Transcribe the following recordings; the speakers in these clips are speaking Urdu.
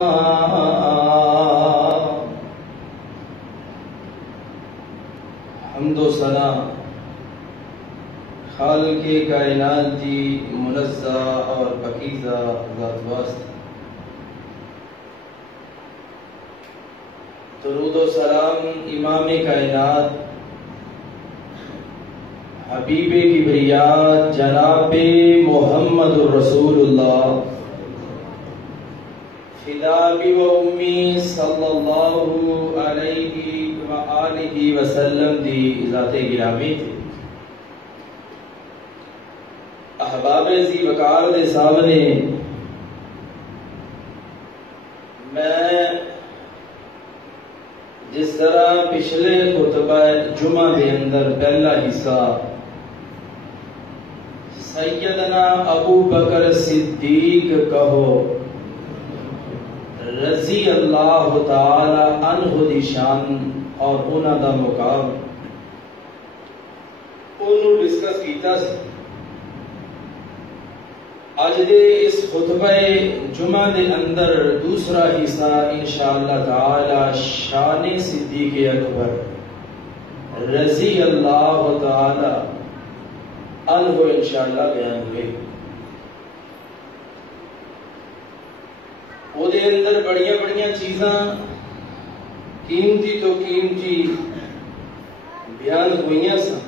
حمد و ثنا خالق کائنات دی منزہ اور پاکیزہ ذات واسطے، درود و سلام امام کائنات حبیب کبریات جناب محمد الرسول اللہ فدا بی و امی صلی اللہ علیہ وآلہ وسلم دی ذات گرامی تھی۔ احباب ذی وقار دے سامنے میں جس طرح پچھلے خطبہ جمعہ دے اندر پہلا حصہ سیدنا ابو بکر صدیق کہو رضی اللہ تعالی عنہ دی شان اور انہاں دا مقام انہوں ڈسکس کیتا سی۔ آج دے اس خطبہ جمعہ دے اندر دوسرا حصہ انشاءاللہ تعالی شان صدیق اکبر رضی اللہ تعالی عنہ انشاءاللہ بیان ہوئے۔ وہ دے اندر بڑیاں چیزاں قیمتی تو قیمتی بیان ہوئیاں سن۔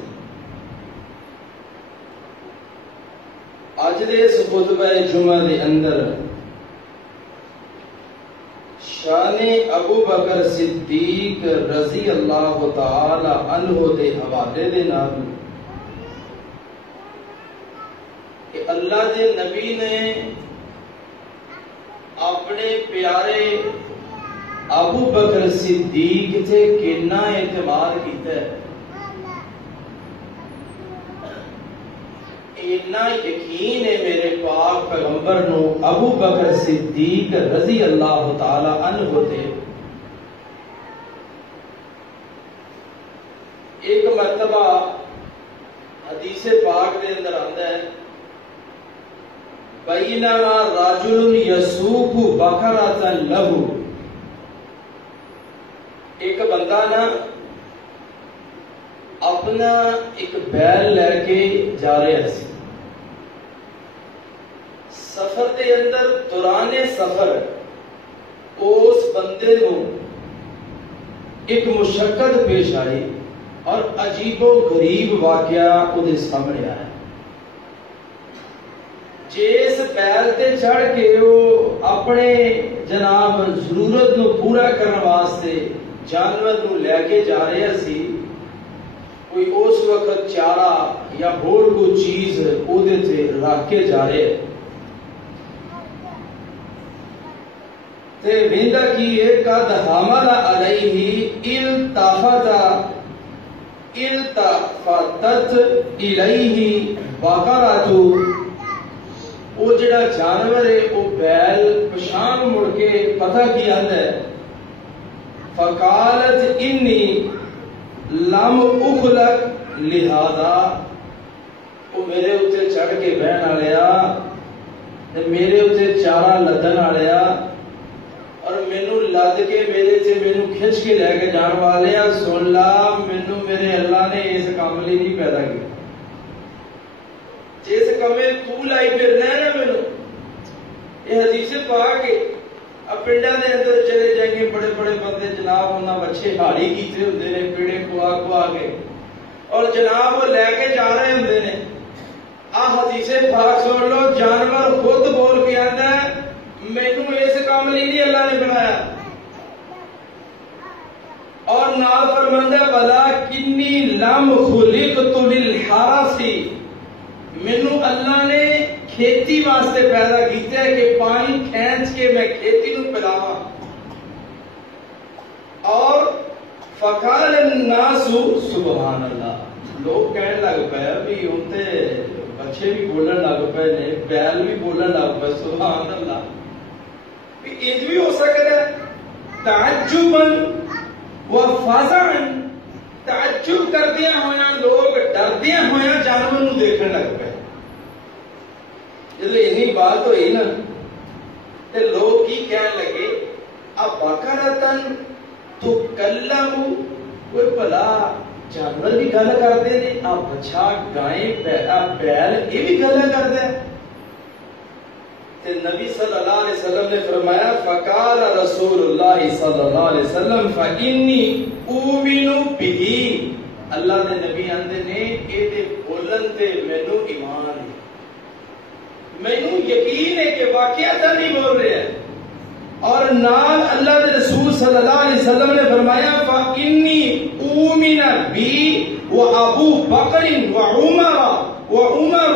آج دے اس خطبہ جمعہ دے اندر شان ابو بکر صدیق رضی اللہ تعالی عنہ دے حوالے دے نال کہ اللہ دے نبی نے اپنے پیارے ابو بکر صدیق تے کتنا اعتماد کیتا ہے، اتنا یقین ہے میرے پاک پیغمبر نو ابو بکر صدیق رضی اللہ تعالی عنہ تے۔ ایک مرتبہ حدیث پاک دے اندر آندا ہے بینما رجل یسوق بقرۃ لہ، ایک بندہ نا اپنا ایک بیل لے کے جا رہا سی، سفر دے اندر دوران سفر اس بندے نو ایک مشقت پیش آئی اور عجیب و غریب واقعہ وہ سامنے آیا۔ جس بیل تے چڑھ کے وہ اپنے جناب ضرورت نو پورا کرنے واسطے جانور نو لے کے جا رہا سی، کوئی اس وقت چارہ یا ہور کوئی چیز او دے تے رکھ کے جا رہے تے ویندا کی قد حمل علیہ التفتت الیہ بقرۃ، وہ جڑا جانور ہے وہ بیل پشان مڑ کے پتہ کی آندا ہے فقالت انی لم اخلق لہذا، وہ میرے اتنے چڑھ کے بہن آلیا میرے اتنے چارہ لدن آلیا اور مینو لد کے میرے سے مینو کھچ کے لے کے جان والیا، سن لا مینو میرے اللہ نے اس کام لئی نہیں پیدا کیا، جس کمے تو لائی پھرنا ہے نا مینو۔ یہ حدیث پاک ہے، اب پنڈا دے اندر چلے جائیں گے بڑے بڑے بندے جناب انہاں بچے ہاڑی کیتے ہوندے نے پیڑے کھوا کے اور جناب وہ لے کے جا رہے ہوندے نے۔ حدیث پاک سن لو، جانور خود بول کے آندا ہے مینوں اس کام لئی نہیں اللہ نے بنایا، اور نال فرماندا ہے ولکنی لم خلقت للحرث، مینوں اللہ نے کھیتی واسطے پیدا کیتا ہے کہ پانی کھینچ کے میں کھیتی نو پلاواں۔ اور فقال الناس سبحان اللہ، لوگ کہنے لگ پے بھی ہن تے بچے بھی بولن لگ پے نے، بیل بھی بولن لگ پے، سبحان اللہ، بھی انج بھی ہو سکتا ہے۔ تعجبا وفزعا، تعجب کردیاں ہویاں لوگ ڈردیاں ہویاں جانور نو دیکھنے لگ پے۔ جب اتنی بات ہوئی نا تے لوگ کی کہنے لگے تکلم، کوئی بھلا جانور بھی گل کرتے ہیں، آپ بچھا گائیں بیل یہ بھی گل کرتا ہے؟ تے نبی صلی اللہ علیہ وسلم نے فرمایا فقال رسول اللہ صلی اللہ علیہ وسلم فإنی أؤمن به، اللہ دے نبی آندے نے اے دے بولن تے مینوں ایمان ہے، مینوں یقین ہے کہ واقعہ نہیں بول رہے ہیں۔ اور نال اللہ دے رسول صلی اللہ علیہ وسلم نے فرمایا فإنی أؤمن بی وأبو بکر وعمر،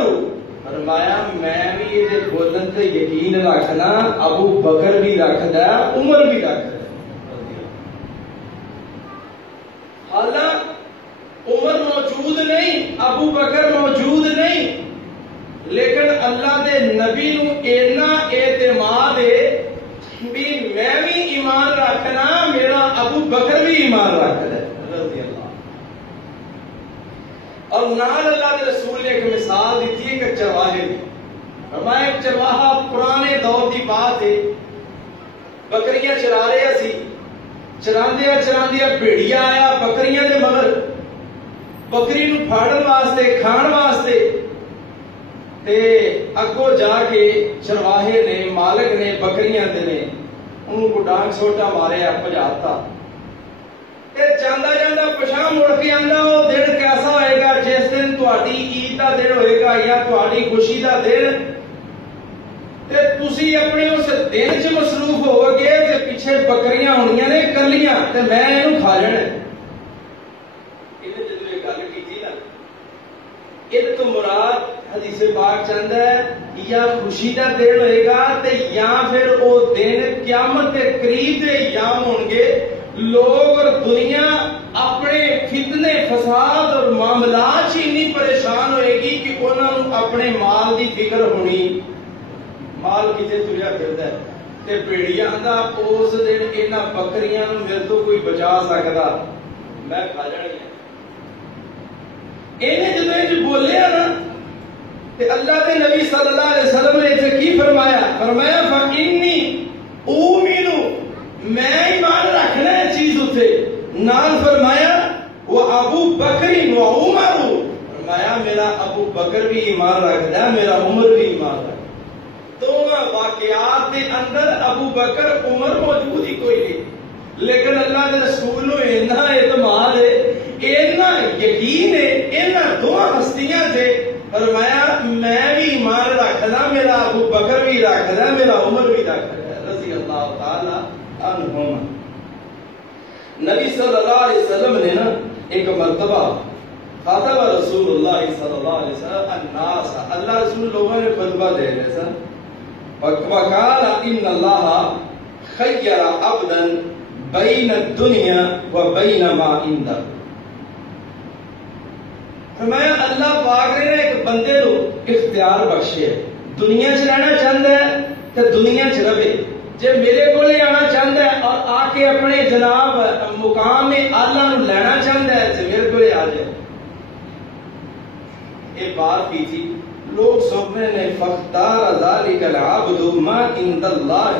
فرمایا میں بھی یہ بولن تے یقین رکھنا، ابو بکر بھی رکھدا ہے، عمر بھی رکھدا ہے۔ حالانکہ عمر موجود نہیں، ابو بکر موجود نہیں، لیکن اللہ دے نبی نو اینا اعتماد ہے بھی میں بھی ایمان رکھنا، میرا ابو بکر بھی ایمان رکھدا ہے رضی اللہ۔ اور نال اللہ کے رسول نے ایک مثال دیتی ہے کہ چرواہے دی، فرمایا ایک چرواہا پرانے دور کی بات ہے، بکریاں چرا رہا سی، چراندیا چراندیا بھیڑیا آیا بکریاں دے مگر، بکری نو پھاڑن واسطے کھان واسطے، تے اگو جا کے چرواہے نے مالک نے بکریاں دے نے انہوں کو ڈانگ سوٹا ماریا بجاتا، تے جاندا جاندا پچھا مڑ کے آندا وہ دن کیسا ہوئے گا جس دن تہاڈی عید دا دن ہوئے گا یا تہاڈی خوشی دا دن، تے تسی اپنے اس دن چ مصروف ہو گے تے پیچھے بکریاں ہونیاں نے کلیاں تے میں اینوں کھا لینا۔ انہیں جدوں یہ گل کیتی نا، یہ تو مراد حدیث پاک چاہتا ہے یا خوشی دا دن ہوئے گا تے یا پھر وہ دن قیامت کے قریب دے ایام ہون گے، لوگ اور دنیا اپنے فتنے فساد اور معاملات اتنی پریشان ہوئے گی کہ انہوں نے اپنے مال دی فکر ہونی، مال کتے تریا پھردا ہے، تے بھیڑیاں دا اس دن انہاں بکریاں نوں میرے تو کوئی بچا سکدا، میں کھا جانی۔ انہیں جدوں یہ بولیا نا تے اللہ کے نبی صلی اللہ علیہ وسلم نے اسے کی فرمایا؟ فرمایا فإنی أؤمن، میں ایمان رکھنا ہے چیز اتنے، نال فرمایا وہ ابو بکر و عمر، فرمایا میرا ابو بکر بھی ایمان رکھتا ہے، میرا عمر بھی ایمان رکھتا ہے۔ دونوں واقعات کے اندر ابو بکر عمر موجود ہی کوئی نہیں، لیکن اللہ کے رسول نو اتنا اعتماد ہے، اتنا یقین ہے انہاں دونوں ہستیاں سے، فرمایا میں بھی ایمان رکھنا، میرا ابو بکر بھی رکھتا ہے، میرا عمر بھی رکھتا ہے رضی اللہ تعالی عنہما۔ نبی صلی اللہ علیہ وسلم نے نا ایک مرتبہ خاطب رسول اللہ صلی اللہ علیہ وسلم الناس، اللہ رسول لوگوں نے خطبہ دے رہے سن، وقال ان اللہ خیر عبدا بین الدنیا و بین ما عنده، فرمایا اللہ پاک نے ایک بندے نو اختیار بخشے، دنیا چ رہنا چاہتا ہے تو دنیا چ رہے، جے میرے کولے آنا چاہتا ہے اور آ کے اپنے جناب مقام اعلیٰ نو لینا چاہتا ہے تو میرے کولے آ جائے۔ یہ بات کی تھی، لوگ سوچنے نے فاختار ذلك العبد ما عند اللہ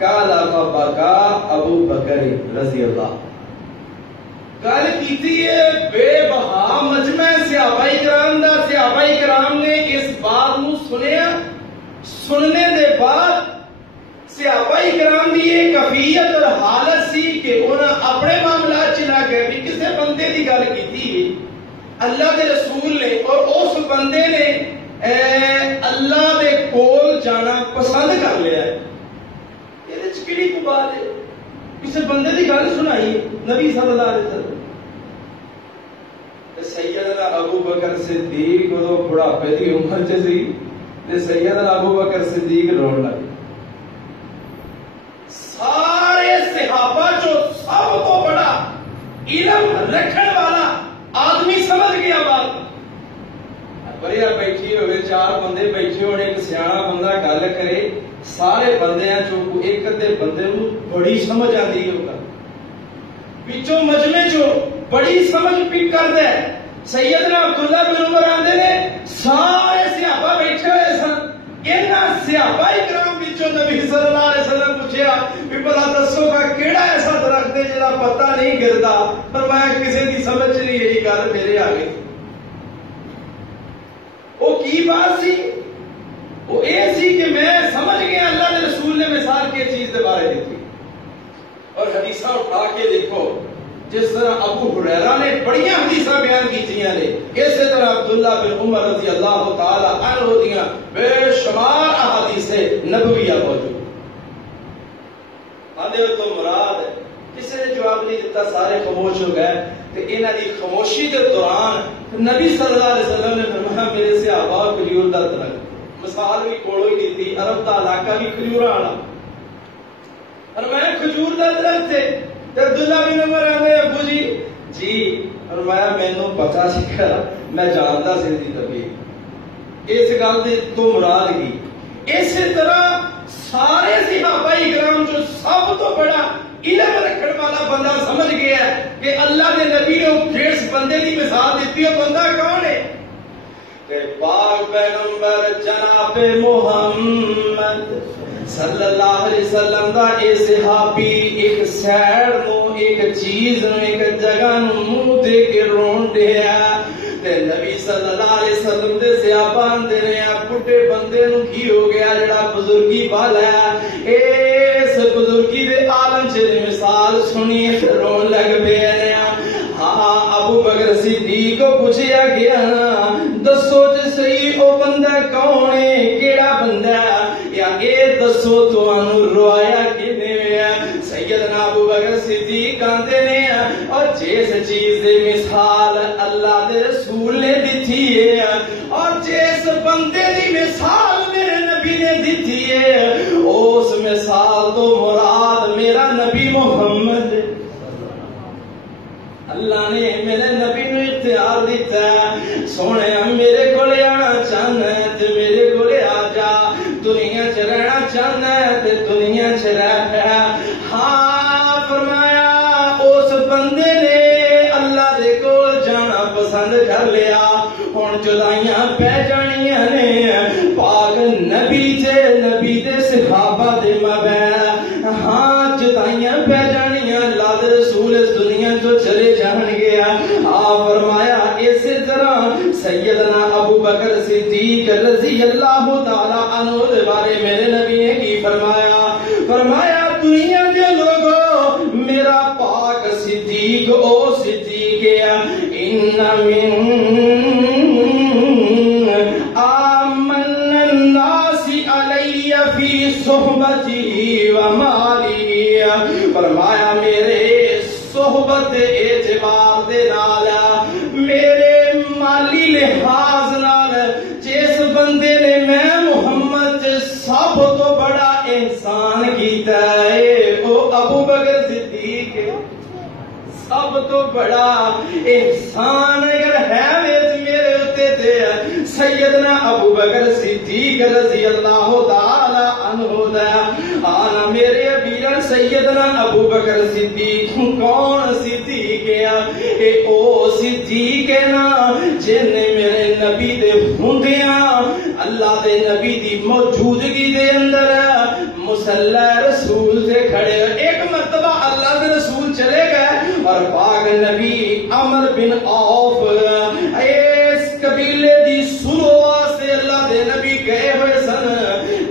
قال فبكى ابو بکر رضی اللہ۔ گل کیتی ہے بے بہا مجمع صحابہ کرام دا، صحابہ کرام نے اس بات نو سنیا، سننے دے بعد صحابہ کرام دی یہ کیفیت اور حالت سی کہ انہاں اپنے معاملات چلا گئے بھی کسے بندے دی گل کیتی اللہ کے رسول نے اور اس بندے نے اللہ دے کول جانا پسند کر لیا ہے، یہ کیڑی کو بات ہے؟ کسی بندے دی گل سنائی نبی صلی اللہ علیہ وسلم۔ سیدنا ابو بکر صدیق وہ بڑھاپے دی عمر چ سی تے سیدنا ابو بکر صدیق رون لگے۔ سارے صحابہ جو سب تو بڑا علم رکھنے والا آدمی سمجھ گیا بات، بڑے بیٹھی ہوئے چار بندے بیٹھے ہونے، ایک سیاح بندہ گل کرے، سارے بندیاں چو ایک ادھے بندے نو بڑی سمجھ آتی ہوگا، پچھوں مجمع چو بڑی سمجھ پک کرتا ہے۔ سیدنا عبداللہ بن عمر آندے نے سارے صحابہ بیٹھے ہوئے سن، انہاں صحابہ کرام وچوں نبی صلی اللہ علیہ وسلم پوچھیا کہ بھلا دسو گا کیڑا تے جڑا پتہ نہیں گردا، فرمایا کسی دی سمجھ نہیں یہی گل میرے آ گئی۔ وہ کی بات سی؟ وہ یہ سی کہ میں سمجھ گیا اللہ کے رسول نے مثال کی چیز کے بارے دیتی۔ اور حدیثاں اٹھا کے دیکھو، جس طرح ابو ہریرہ نے بڑی حدیثاں بیان کیتیاں نے، اسی طرح عبداللہ بن عمر رضی اللہ تعالی عنہ دیاں بے شمار احادیث نبویہ موجود۔ آدھے تو مراد ہے، کسی نے جواب نہیں دیتا، سارے خاموش ہو گئے۔ کہ انہاں دی خاموشی کے دوران نبی صلی اللہ علیہ وسلم نے فرمایا میرے صحابہ کھجور دا درخت، مثال بھی کولو ہی دیتی، عرب دا علاقہ بھی کھجوراں والا، فرمایا کھجور دا درخت ہے۔ عبداللہ بن عمر آدھے ابو جی فرمایا مینوں پتا سی، میں جانتا سی دی نبی، اس گل دی تو مراد کی۔ اسی طرح سارے صحابہ کرام جو سب تو بڑا علم رکھنے والا بندہ سمجھ گیا کہ اللہ کے نبی نے جس بندے کی مثال دیتی ہے بندہ کون ہے؟ کہ پاک پیغمبر جناب محمد صلی اللہ علیہ وسلم دا اے صحابی ایک سیڑ نو، ایک چیز نو، ایک جگہ نو منہ دے کے رون دیا تے نبی صلی اللہ علیہ وسلم دے صحابہ دے نے بڈھے بندے نو کی ہو گیا جڑا بزرگی والا ہے، اس بزرگی دے عالم چ مثال سنی رون لگ پیا نے۔ ہاں ابو بکر صدیق کو پوچھیا گیا دسو تے صحیح او بندہ کون ہے، کیڑا بندہ یا اے دسو تانوں روایا کنے ہے؟ سیدنا ابو بکر صدیق کہندے نے اور جس چیز دی مثال اللہ دے رسول نے دتی ہے اور جس بندے دی مثال میرے نبی نے دتی ہے اس مثال تو مراد میرا نبی محمد۔ اللہ نے میرے نبی نو اختیار دیتا ہے، سونے میرے کو آنا چاہنا ہے تے میرے کو آ جا، دنیا چ رہنا چاہنا ہے تے دنیا چ رہ۔ ہاں فرمایا اس بندے نے اللہ دے کول جانا پسند کر لیا، ہن جدائیاں پہ جانیاں نے پاک نبی تے نبی دے صحابہ دے مابین، ہاں جدائیاں پہ جانیاں، اللہ دے رسول اس دنیا جو چلے جان گیا۔ فرمایا اسی طرح سیدنا ابو بکر صدیق رضی اللہ تعالی عنہ دے بارے میرے نبی نے کی فرمایا؟ فرمایا دنیا کے لوگوں میرا پاک صدیق او صدیق ہے، ان من آمن الناس علی فی صحبتی و مالی، فرمایا میرے صحبت اعتبار دے نال میرے مالی لحاظ نال جس بندے نے میں محمد سب تو بڑا احسان کیتا ہے وہ ابو بکر صدیق ہے۔ سب تو بڑا احسان اگر ہے میرے اتے تے سیدنا ابو بکر صدیق رضی اللہ تعالی عنہ دا۔ آنا میرے ابیرن سیدنا ابو بکر صدیق کون صدیق ہے؟ اے او صدیق ہے نا جن نے میرے نبی دے ہوندیاں اللہ دے نبی دی موجودگی دے اندر مصلی رسول سے کھڑے، ایک مرتبہ اللہ دے رسول چلے گئے اور پاک نبی عمر بن عوف اس قبیلے دی سلو سے اللہ دے نبی گئے ہوئے سن،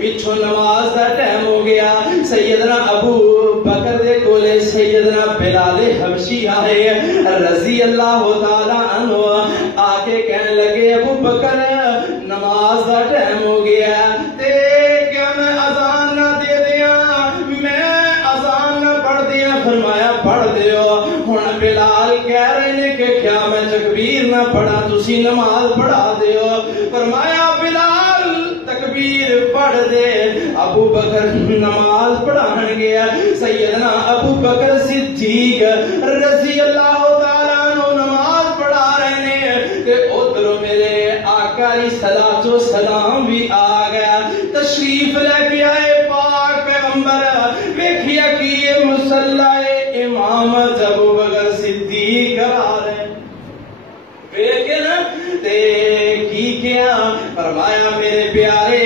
پیچھو نماز دا ٹائم ہو گیا، سیدنا ابو بکر دے کولے سیدنا بلال حبشی آئے رضی اللہ تعالی عنہ، آکے کہنے لگے ابو بکر نماز دا ٹائم ہو گیا تے کیا میں اذان نہ دے دیاں، میں اذان نہ پڑھ دیاں؟ فرمایا پڑھ دیو۔ ہن بلال کہہ رہے نے کہ کیا میں تکبیر نہ پڑھا تسی نماز پڑھا دیو؟ فرمایا بلال تکبیر پڑھ دے۔ ابو بکر نماز پڑھان گیا، سیدنا ابو بکر صدیق رضی اللہ تعالیٰ عنہ نماز پڑھا رہے ہیں کہ ادھر میرے آقا علیہ الصلوۃ والسلام بھی آ گیا، تشریف لے کے آئے پاک پیغمبر، ویکھیا کہ یہ مصلی امامت ابو بکر صدیق کرا رہے کی کیا؟ فرمایا میرے پیارے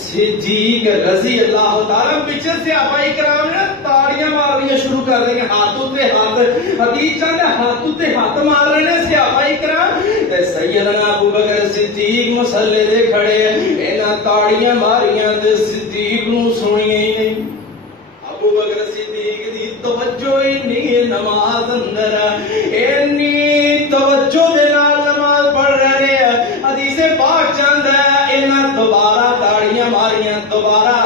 صدیق رضی اللہ تعالیٰ، پیچھے سے آبائی کرام نے تاڑیاں مارنی شروع کر دیں گے، ہاتھوں حدیث چاہتے ہاتھ تے ہاتھ مار رہے ہیں صحابہ اکرام تے سیدنا ابو بکر صدیق مسلے دے کھڑے انہاں تاڑیاں ماریاں تے صدیق نو سنیاں ہی نہیں ابو بکر صدیق دی توجہ ہی نہیں نماز اندر اینی توجہ دے نال نماز پڑھ رہے ہیں حدیث پاک چاہتا ہے انہاں دوبارہ تاڑیاں ماریاں دوبارہ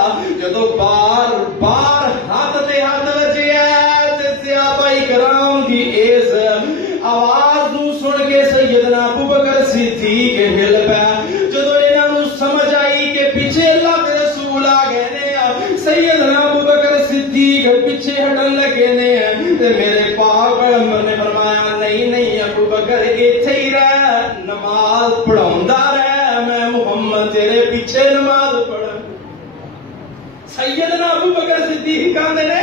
جدو بار بار ہاتھ تے ہاتھ وجے تے صحابہ کرام دی اس آواز نو سن کے سیدنا ابو بکر صدیق ہل پیا جدو انہاں نو سمجھ آئی کہ پیچھے اللہ کے رسول آ گئے نے سیدنا ابو بکر صدیق پیچھے ہٹن لگے نے تے میرے پاک پیغمبر نے فرمایا نہیں ابو بکر ایتھے ہی رہ نماز پڑھاوندا رہ میں محمد تیرے پیچھے نماز پڑھ سیدنا ابو بکر صدیق کہندے نے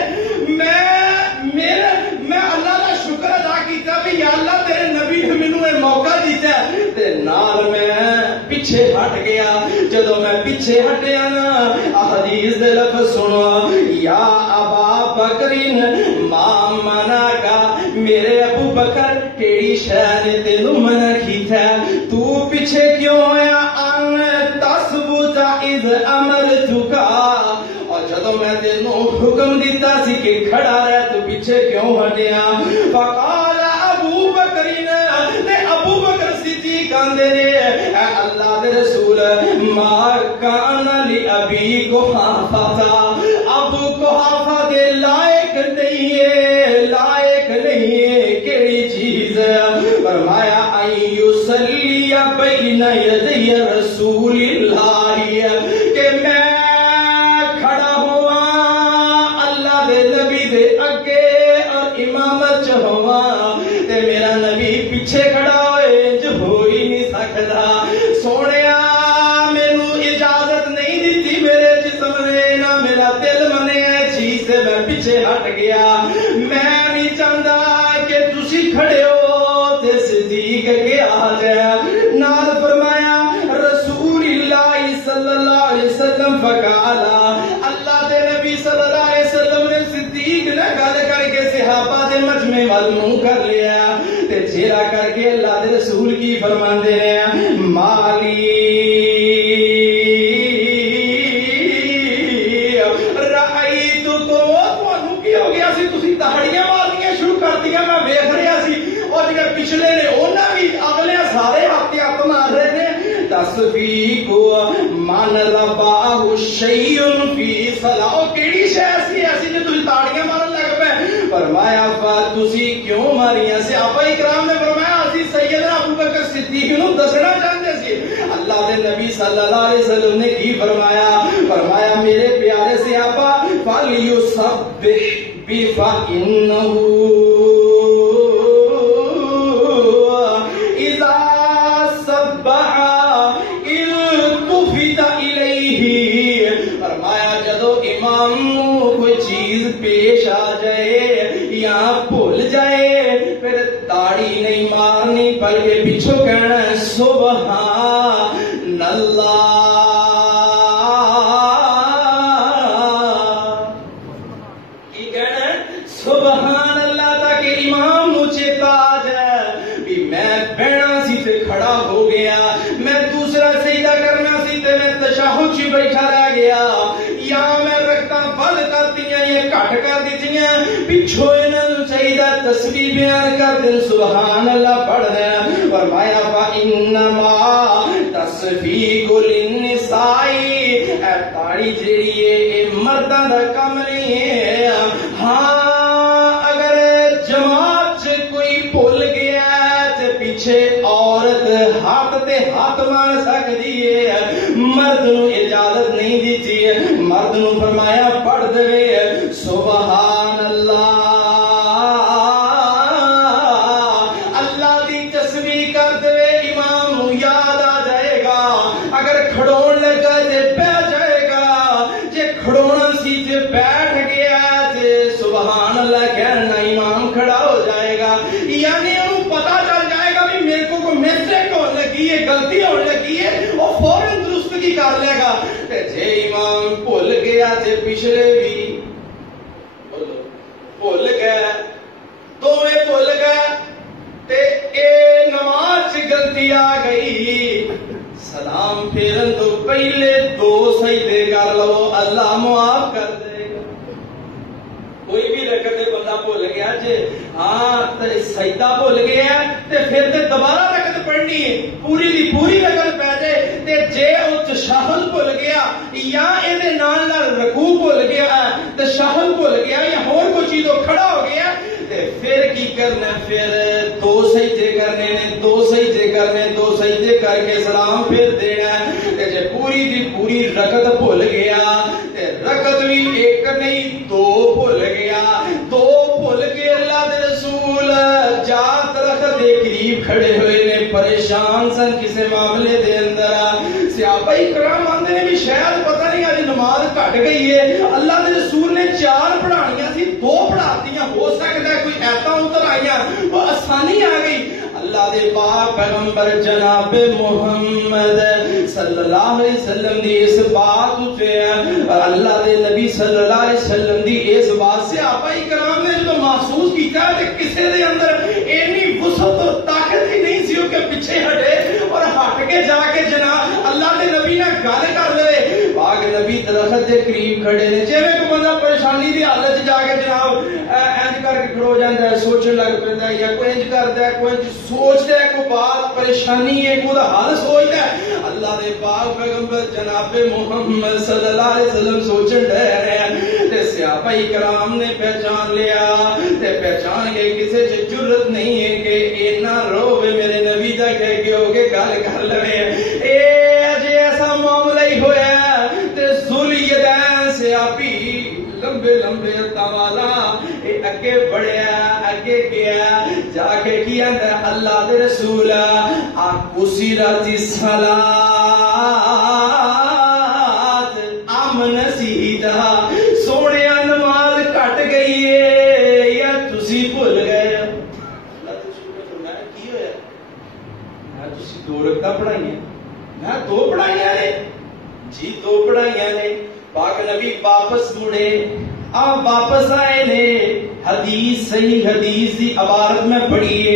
میں اللہ کا شکر ادا کیتا بھی یا اللہ تیرے نبی نے مینوں یہ موقع دیتا تے نال میں پیچھے ہٹ گیا جدو میں پیچھے ہٹیا نا حدیث دے لفظ سنو یا ابا بکرین ما منع کا میرے ابو بکر کیڑی شے نے تینوں منع کیتا تو پیچھے کیوں ہویا ان تثبت اذ امرتک جدو میں تینوں حکم دیتا سی کہ کھڑا رہ تو پیچھے کیوں ہٹیا فقال ابو بکرین تے ابو بکر صدیق کہندے نے اے اللہ دے رسول ما کان لابی قحافہ ابو قحافہ دے لائق نہیں ہے کیڑی چیز فرمایا ایصلی بین یدی رسول اللہ کہ میں امامت چ ہوا تے میرا نبی پیچھے کھڑا ہوئے جو ہو ہی نہیں سکتا سونیا مینوں اجازت نہیں دیتی میرے جسم نے نہ میرا دل منے چیز سے میں پیچھے ہٹ گیا میں نہیں چاہتا کہ تسی کھڑے ہو تے صدیق کے آ جائے نال فرمایا رسول اللہ صلی اللہ علیہ وسلم فقالا اللہ دے نبی صلی اللہ علیہ وسلم نے صدیق نے گل کر کے صحابہ دے مجمع وال منہ کر لیا تے چہرہ کر کے اللہ دے رسول کی فرماندے ہیں مالی رأیتکم تانوں کی ہو گیا سی تسی دہڑیاں مارنیاں شروع کر دیا میں ویکھ رہا سی اور جڑے پچھلے نے انہاں بھی اگلے سارے ہاتھ مار رہے نے تصفیق من رباہ شیء فی صلاۃ کیڑی شے ایسی جو تسی تاڑیاں مارن لگ پے فرمایا تسی کیوں ماریاں صحابہ اکرام نے فرمایا اسی سیدنا ابو بکر صدیق نو دسنا چاہتے سی اللہ دے نبی صلی اللہ علیہ وسلم نے کی فرمایا میرے پیارے صحابہ فلیسبح بفإنہ پیش آ جائے یا بھول جائے پھر تاڑی نہیں مارنی بلکہ پیچھو کہنا ہے سبحان اللہ کی کہنا ہے سبحان اللہ تاکہ امام نو چیتا آ جائے بھی میں بہنا سی تے کھڑا ہو گیا میں دوسرا سجدہ کرنا سی تے میں تشہد چ بیٹھا رہ گیا یا میں رکھتا بل کر دیا یہ کٹ کر دیتیاں پچھو انہوں چاہیدہ تسبیح بیان کر دن سبحان اللہ پڑھ دیں فرمایا فَإِنَّمَا تَصْفِيقُ لِلنِّسَاءِ اے تاڑی جیڑی ہے مردہ دا کم نہیں ہے ہاں اگر جماعت سے کوئی بھول گیا ہے تے پیچھے عورت ہاتھ تے ہاتھ مار سکتی ہے مرد نو اجازت نہیں دیتی ہے مرد نو فرمایا پڑھ دے سبحان اللہ اللہ دی تسبیح کر دے امام نو یاد آ جائے گا اگر کھڑون لگا تے بیٹھ جائے گا جے کھڑونا سی تے بیٹھ گیا تے سبحان اللہ کہنا امام کھڑا ہو جائے گا یعنی انہوں پتا چل جائے گا بھی میرے کو مسٹیک ہونے لگی ہے غلطی ہونے لگی ہے وہ فوراً درستگی کر لے گا جے امام بھول گیا تے پچھلے بھی بھول گئے دوویں بھول بھی آ گئی، سلام پھیرن تو پہلے 2 سجدے کر لو، اللہ معاف کر دے گا۔ کوئی بھی رکعت بندہ بھول گیا جی، ہاں سجدہ بھول گیا تے پھر تے دوبارہ رکعت پڑھنی ہے، پوری دی پوری رکعت پہ جائے تے جے او تشہد بھول گیا یا اے نال نال رکوع بھول گیا، تشہد بھول گیا یا اور کوئی چیز کھڑا ہو گیا تے پھر کی کرنا، پھر 2 سجدے کرنے نے، 2 سجدے کرنے، 2 سجدے کر کے سلام پھر دینا تے جے پوری دی پوری رکعت بھول گیا تے رکعت بھی 1 نہیں 2 بھول گیا، 2 بھول کے اللہ دے رسول جا درخت دے قریب کھڑے ہوئے نے، پریشان سن کسے معاملے دے اندر۔ صحابہ کرام آندے نے بھی شاید پتہ نہیں آج نماز گھٹ گئی ہے، اللہ دے رسول نے 4 پڑھانیاں سی 2 پڑھاتیاں، ہو سکتا ہے کوئی ایتا اتر آئیاں، وہ آسانی آ گئی۔ اللہ دے پاک پیغمبر جناب محمد صلی اللہ علیہ وسلم دی اس بات اٹھے، اللہ دے نبی صلی اللہ علیہ وسلم دی اس بات سے آپا کرام نے جو محسوس کیتا ہے کہ کسے دے اندر اینی وسعت اور طاقت ہی نہیں سی کہ پیچھے ہٹے اور ہٹ کے جا کے جناب اللہ دے نبی نے گل کر لے۔ پاک نبی درخت دے قریب کھڑے نے، جویں کوئی بندہ پریشانی دی حالت جا کے جناب انج کر کے کھڑو جاندا ہے، سوچن لگ پیندا ہے یا کوئی انج کردا ہے، کوئی سوچدا ہے کوئی بات پریشانی ہے، کوئی حل سوچدا ہے۔ اللہ دے پاک پیغمبر جناب محمد صلی اللہ علیہ وسلم سوچن ڈے تے صحابہ کرام نے پہچان لیا تے پہچان کے کسے چ جرت نہیں ہے کہ اینا روے میرے نبی دا کہہ کے ہو کے گل کر لوے، اے اجے ایسا معاملہ ہی ہویا تے ذواليدین صحابی لمبے لمبے توالا اے اگے بڑھیا، اگے گیا، جا کے کیا اللہ دے رسول اکثرت الصلاۃ امن سیدھا، سونے نماز کٹ گئی ہے یا تسی بھول گئے؟ اللہ دے رسول نے فرمایا کی ہویا؟ میں تسی 2 رکعتاں پڑھائیاں، میں 2 پڑھائیاں نے جی 2 پڑھائیاں نے۔ پاک نبی واپس مڑے، آپ واپس آئے نے، حدیث صحیح حدیث دی عبارت میں پڑھیے،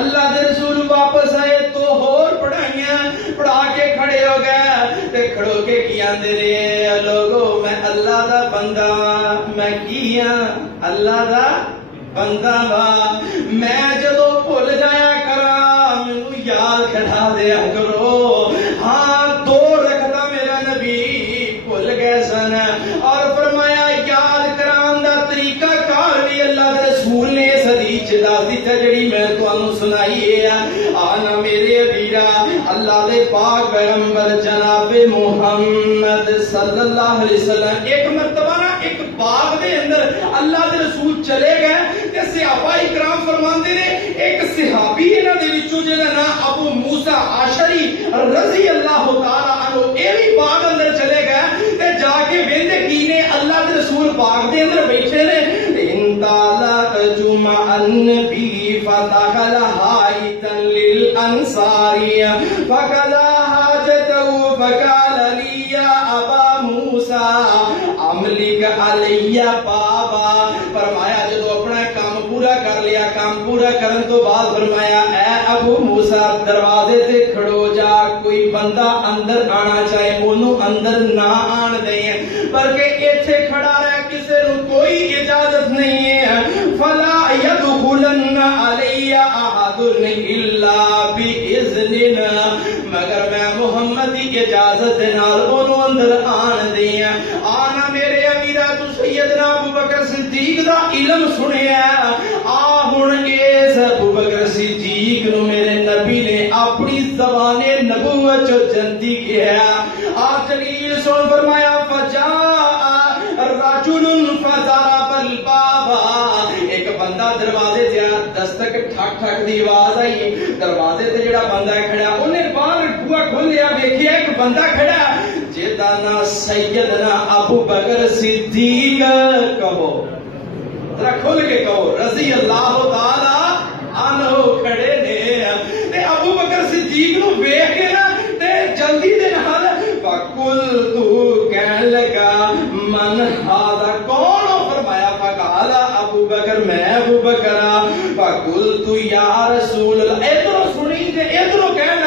اللہ دے رسول واپس آئے 2 اور پڑھائیاں پڑھا کے کھڑے ہو گئے تے کھڑو کے کی آندے نے، لوگو میں اللہ دا بندہ، میں کیا اللہ دا بندہ وا، میں جدو بھول جایا کرا مینوں یاد کرا دیا کرو۔ ہاں 2 رکعتاں میرا نبی بھول گئے سن، اور فرمایا یاد کران دا طریقہ کار بھی اللہ دے رسول نے اس حدیث دس دتا جڑی میں تانوں سنائی ہے۔ آنا میرے ویرا، اللہ دے پاک پیغمبر جناب محمد صلی اللہ علیہ وسلم ایک مرتبہ نا ایک باغ دے اندر اللہ دے رسول چلے گئے تے صحابہ کرام فرماندے نے ایک صحابی انہاں دے وچوں جہدا نام ابو موسیٰ عاشری رضی اللہ تعالی عنہ اے بھی باغ اندر چلے گئے تے جا کے ویندے کی نے اللہ دے رسول باغ دے اندر بیٹھے نے، انطلقت مع النبی فدخل حائطا للانصار فقضى حاجته فقال لي يا ابا موسیٰ املک علی بابا، فرمایا جدو اپنا کام پورا کر لیا، کام پورا کرن تو بعد فرمایا اے ابو موسیٰ دروازے سے کھڑو جا، کوئی بندہ اندر آنا چاہے انہوں اندر نہ آن دیں، بلکہ ایتھے کھڑا رہے کسے نو کوئی اجازت نہیں ہے، فلا يدخلن علی احد الا باذننا، مگر میں محمد کی اجازت نال انہوں اندر آن دیں۔ آنا میرے امیرہ تو سیدنا ابو بکر صدیق دا علم سنیا، ہن اس ابو بکر صدیق نو میرے نبی نے اپنی زبان نبوت چو جنتی کیا۔ آپ جلیل سن فرمایا فجاء رجل فضرب الباب، ایک بندہ دروازے سے دستک ٹھک ٹھک دی آواز آئی، دروازے سے جڑا بندہ کھڑا انہیں باہر بوا کھولیا، ویکھیا ایک بندہ کھڑا جیتا نا سیدنا ابو بکر صدیق کہو، ذرا کھول کے کہو رضی اللہ تعالی عنہ کھڑے نے، تے ابو بکر صدیق نو ویکھ کے نا تے جلدی دے نال فقل تو کہن لگا من ہاذا، کون ہو؟ فرمایا فقال ابو بکر، میں ابو بکر، فقل تو یا رسول اللہ، ادھروں سنی تے ادھروں کہن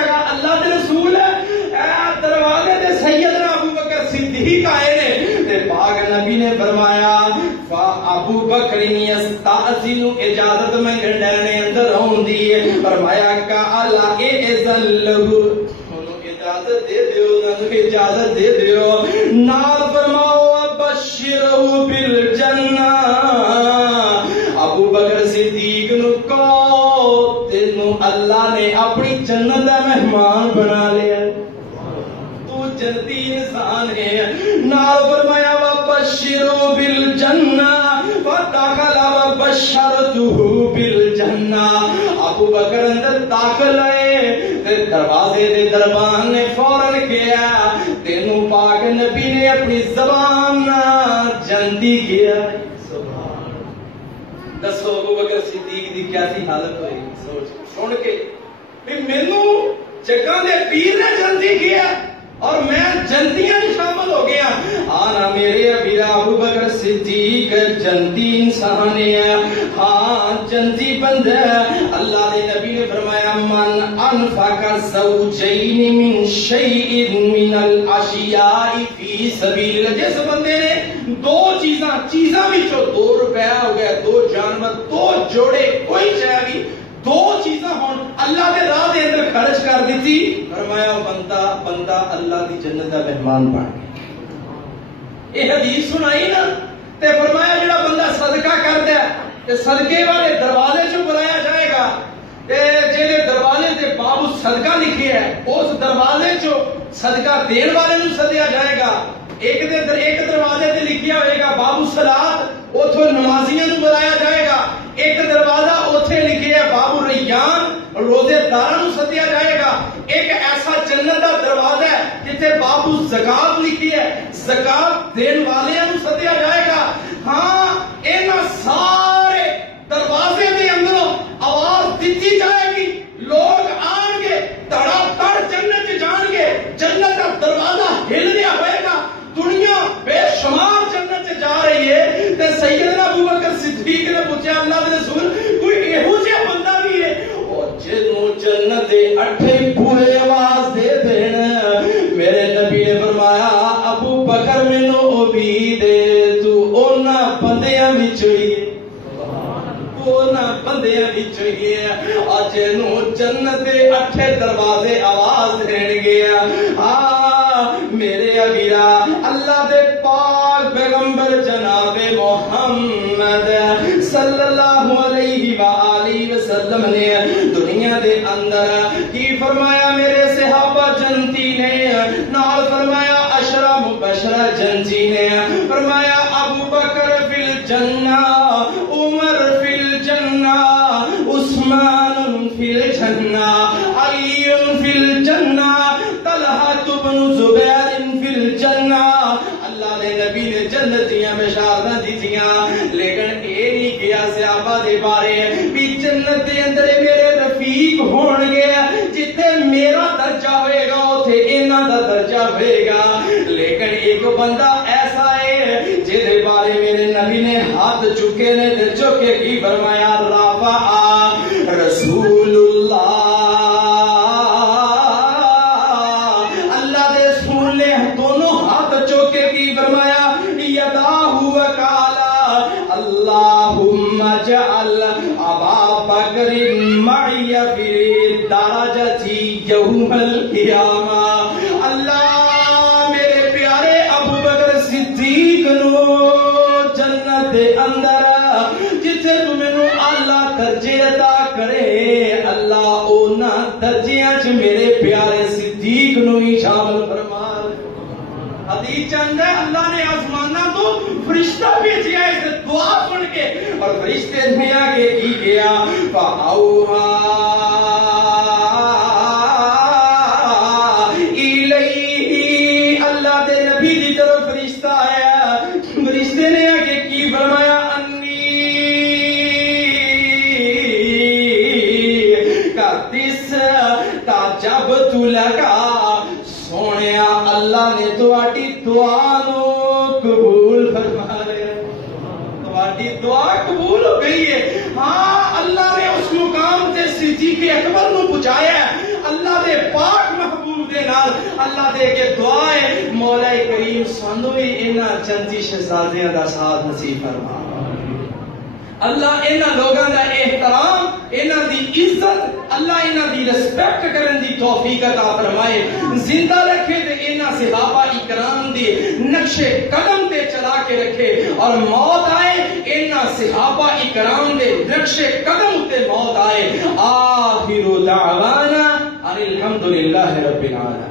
ابو بکر یستأذن اجازت منگن ڈرنے اندر ہوندی ہے فرمایا قال اذن لہ اجازت دے دیو اجازت دے دیو نال فرماؤ بشرہ بالجنہ ابو بکر صدیق نو کو تینو اللہ نے اپنی جنت دا مہمان بنا لیا تو جنتی انسان ہے نال فرمایا وبشروا بالجنہ فدخل وبشرته بالجنہ ابو بکر اندر داخل ہے دروازے دے دربان نے فوراً کیا تینو پاک نبی نے اپنی زبان جنتی کیا دسو ابو بکر صدیق دی کیا سی حالت ہوئی سوچ سن کے بھی مینوں جگہ دے پیر نے جنتی کیا اور میں جنتیاں شامل ہو گیا آنا میرے ابیرا ابو بکر صدیق جنتی انسان ہے ہاں جنتی بندہ اللہ نے نبی نے فرمایا من انفق زوجین من شیء من الاشیاء فی سبیل اللہ جس بندے نے دو چیزاں وچوں 2 روپے ہو گیا 2 جانور 2 جوڑے کوئی شے بھی 2 چیزاں ہون اللہ دے راہ دے اندر خرچ کر دیتی فرمایا بندہ اللہ دی جنت دا مہمان بن گیا یہ حدیث سنائی نا تے فرمایا جڑا بندہ صدقہ کردا ہے تے صدقے والے دروازے چوں بلایا جائے گا تے جڑے دروازے تے باب صدقہ لکھے ہے اس دروازے چوں صدقہ دین والے نوں سدیا جائے گا ایک دروازے تے لکھیا ہوئے گا باب الصلاۃ اوتھوں نمازیاں نوں بلایا جائے گا ایک دروازہ اوتھے لکھے ہے باب الریان روزے داراں نوں سدیا جائے گا ایک ایسا جنت دا دروازہ ہے جتھے باب الزکات لکھی ہے زکات دین والیاں نوں سدیا جائے گا ہاں انہاں سارے دروازے دے اندروں آواز دتی جائے گی لوگ آن گے تڑا تڑ جنت جان گے جنت دا دروازہ ہل رہا ہوئے گا دنیا بے شمار جنت جا رہی ہے تے سیدنا ابو بکر صدیق نے پوچھا اللہ دے رسول کوئی ایہو جہا بندہ بھی ہے او جنوں جنت دے 8 پورے آواز دے دین میرے نبی نے فرمایا ابو بکر مینوں او بھی دے تو انہاں بندیاں وچوں ہی بندیاں وچوں ہی اج نو جنت دے 8 دروازے آواز دین گیا میرے ابیرا اللہ دے پاک پیغمبر جناب محمد صلی اللہ علیہ وآلہ وسلم نے دنیا دے اندر کی فرمایا میرے صحابہ جنتی نے نال فرمایا عشرہ مبشرہ جنتی نے فرمایا ابو بکر فی الجنہ عمر فی الجنہ عثمان فی الجنہ علی فی الجنہ طلحہ بن زبیر فی الجنہ اللہ نے نبی نے جنتیاں بشارتاں دتیاں لیکن اے نہیں کیا صحابہ دے بارے بھی جنت دے اندر میرے رفیق ہون گے جتھے میرا درجہ ہوئے گا اوتھے انہاں دا درجہ ہوئے گا لیکن ایک بندہ ایسا ہے جس دے بارے میرے نبی نے ہاتھ چکے نے تے چک کے کی فرمایا رفع رسول اللہ جعل ابا بکر معی فی درجتی یوم القیامہ اللہ میرے پیارے ابو بکر صدیق نو جنت دے اندر جتھے تو مینوں اللہ درجے عطا کرے اللہ اونا درجیاں چ میرے پیارے صدیق نو ہی شامل فرما حدیث چند ہے اللہ نے آسمانہ تو فرشتہ بھیجیا اس دعا سن کے اور فرشتے نے آگے کی گیا فَأَوْحَا إِلَيْهِ اللہ دے نبی دی طرف فرشتہ آیا فرشتے نے آگے کی فرمایا انی قَدِسْ تَعْجَبْتُ لَكَا سونیا اللہ نے تواڈی دعا نو قبول فرما لیا تواڈی دعا قبول ہو گئی ہے ہاں اللہ نے اس مقام تے صدیق اکبر نو پہنچایا ہے اللہ دے پاک محبوب دے نال اللہ دے کے دعا ہے مولا کریم سانو بھی انہاں چندی شہزادیاں دا ساتھ نصیب فرما اللہ انہاں لوگاں دا احترام، انہاں دی عزت، اللہ انہاں دی رسپیکٹ کرن دی توفیق عطا فرمائے، زندہ رکھے تے انہاں صحابہ اکرام دی نقش قدم تے چلا کے رکھے، اور موت آئے انہاں صحابہ اکرام دے نقش قدم تے موت آئے۔ آخر دعوانا ان الحمدللہ رب العالمین۔